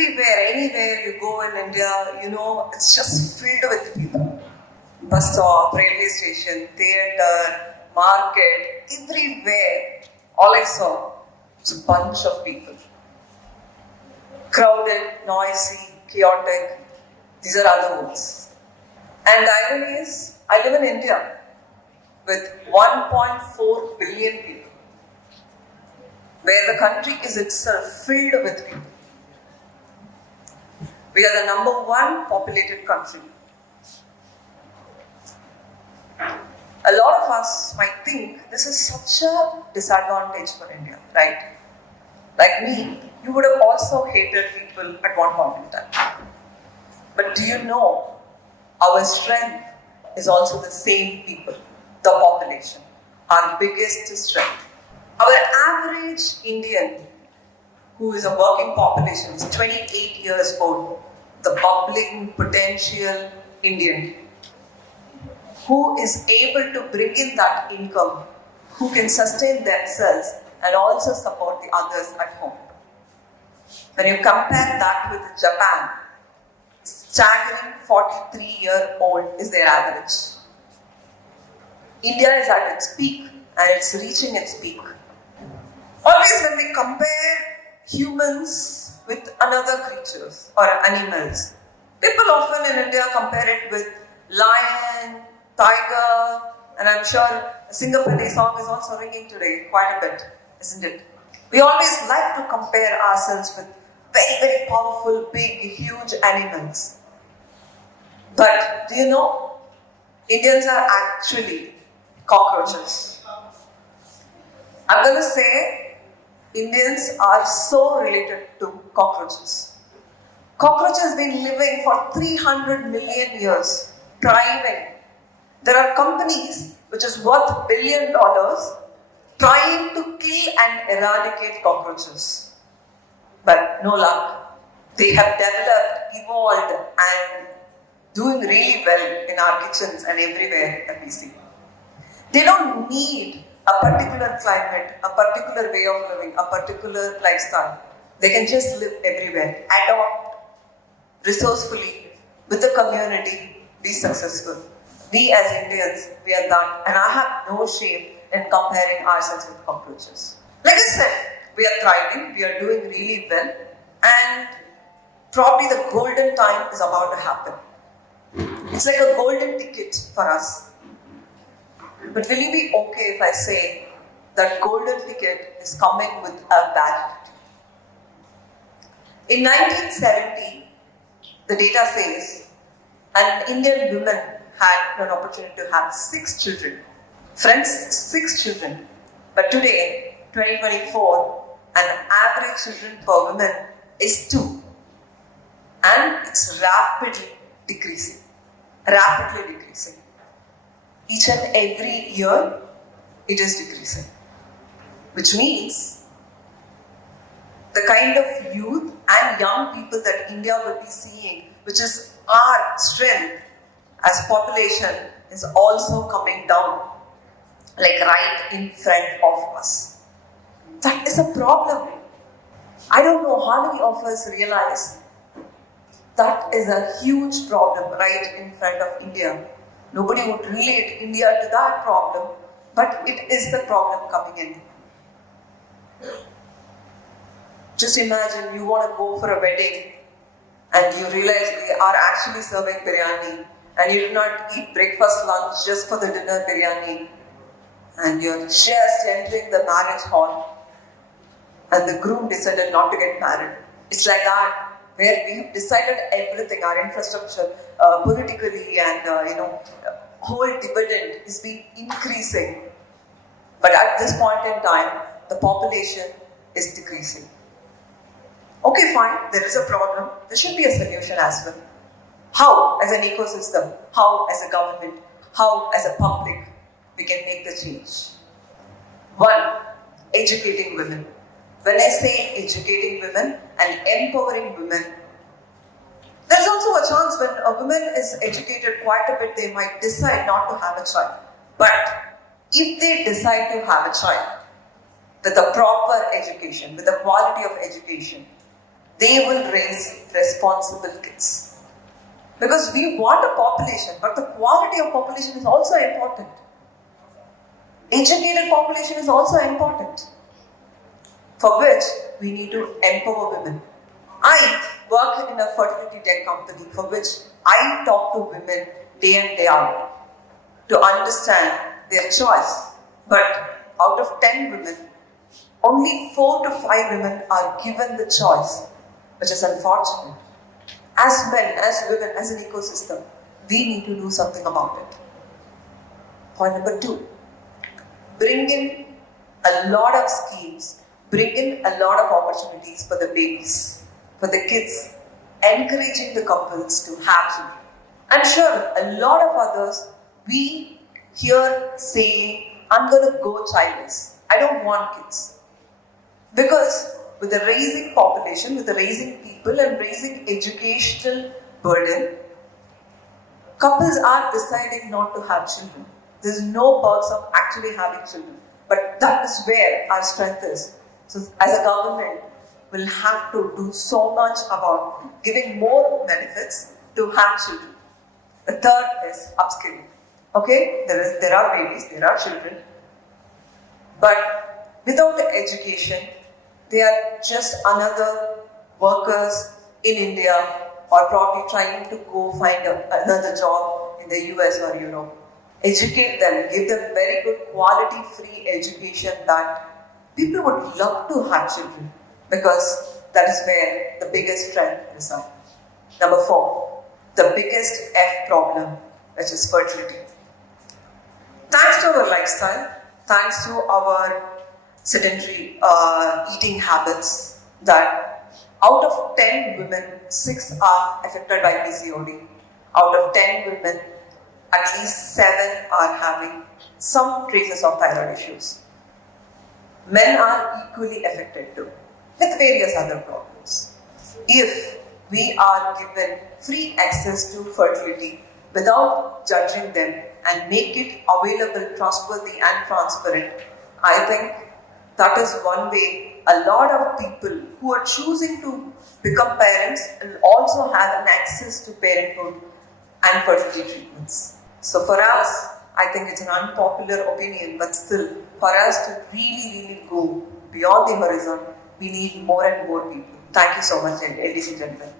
everywhere, anywhere you go in India, it's just filled with people. Bus stop, railway station, theatre, market, everywhere. All I saw was a bunch of people. Crowded, noisy, chaotic. These are other words. And the irony is, I live in India with 1.4 billion people, where the country is itself filled with people. We are the number one populated country. A lot of us might think this is such a disadvantage for India, right? Like me, you would have also hated people at one point in time. But do you know, our strength is also the same people, the population, our biggest strength. Our average Indian who is a working population is 28 years old, the bubbling, potential Indian, who is able to bring in that income, who can sustain themselves and also support the others at home. When you compare that with Japan, staggering 43-year-old is their average. India is at its peak and it's reaching its peak. Always when we compare humans with other creatures or animals, people often in India compare it with lion, tiger, and I'm sure a Singapore song is also ringing today quite a bit, isn't it? We always like to compare ourselves with very, very powerful, big, huge animals. But do you know, Indians are actually cockroaches. I'm going to say Indians are so related to cockroaches. Cockroaches have been living for 300 million years, thriving. There are companies which is worth $1 billion trying to kill and eradicate cockroaches. But no luck. They have developed, evolved and doing really well in our kitchens and everywhere that we see. They don't need a particular climate, a particular way of living, a particular lifestyle. They can just live everywhere, adopt resourcefully with the community, be successful. We as Indians, we are that, and I have no shame in comparing ourselves with cockroaches. Like I said, we are thriving, we are doing really well, and probably the golden time is about to happen. It's like a golden ticket for us. But will you be okay if I say that golden ticket is coming with a bad attitude? In 1970, the data says an Indian woman had an opportunity to have 6 children. Friends, 6 children. But today, 2024, an average children per woman is 2. And it's rapidly decreasing. Rapidly decreasing. Each and every year, it is decreasing. Which means the kind of youth and young people that India will be seeing, which is our strength as population, is also coming down, like right in front of us. That is a problem. I don't know how many of us realize that is a huge problem right in front of India. Nobody would relate India to that problem, but it is the problem coming in. Just imagine you want to go for a wedding and you realize they are actually serving biryani and you do not eat breakfast, lunch just for the dinner biryani, and you're just entering the marriage hall and the groom decided not to get married. It's like that, where we have decided everything, our infrastructure, politically and whole dividend is being increasing. But at this point in time, the population is decreasing. Okay, fine, there is a problem. There should be a solution as well. How as an ecosystem, how as a government, how as a public, we can make the change. 1, educating women. When I say educating women and empowering women, there's also a chance when a woman is educated quite a bit, they might decide not to have a child. But if they decide to have a child with a proper education, with a quality of education, they will raise responsible kids. Because we want a population, but the quality of population is also important. Educated population is also important, for which we need to empower women. I work in a fertility tech company for which I talk to women day in, day out to understand their choice. But out of 10 women, only 4 to 5 women are given the choice, which is unfortunate. As men, as women, as an ecosystem, we need to do something about it. Point number 2, bring in a lot of schemes, bring in a lot of opportunities for the babies, for the kids, encouraging the couples to have children. I'm sure a lot of others, we hear saying, I'm going to go childless. I don't want kids. Because with the raising population, with the raising people and raising educational burden, couples are deciding not to have children. There's no perks of actually having children. But that is where our strength is. So as a government, we'll have to do so much about giving more benefits to have children. The third is upskilling. Okay, there are babies, there are children. But without the education, they are just another workers in India or probably trying to go find another job in the US or Europe. Educate them, give them very good quality free education that people would love to have children, because that is where the biggest trend is now. Number 4, the biggest F problem, which is fertility. Thanks to our lifestyle, thanks to our sedentary eating habits, that out of 10 women, 6 are affected by PCOD. Out of 10 women, at least 7 are having some traces of thyroid issues. Men are equally affected too, with various other problems. If we are given free access to fertility without judging them and make it available, trustworthy and transparent, I think that is one way a lot of people who are choosing to become parents will also have an access to parenthood and fertility treatments. So for us, I think it's an unpopular opinion, but still, for us to really go beyond the horizon, we need more and more people. Thank you so much, ladies and gentlemen.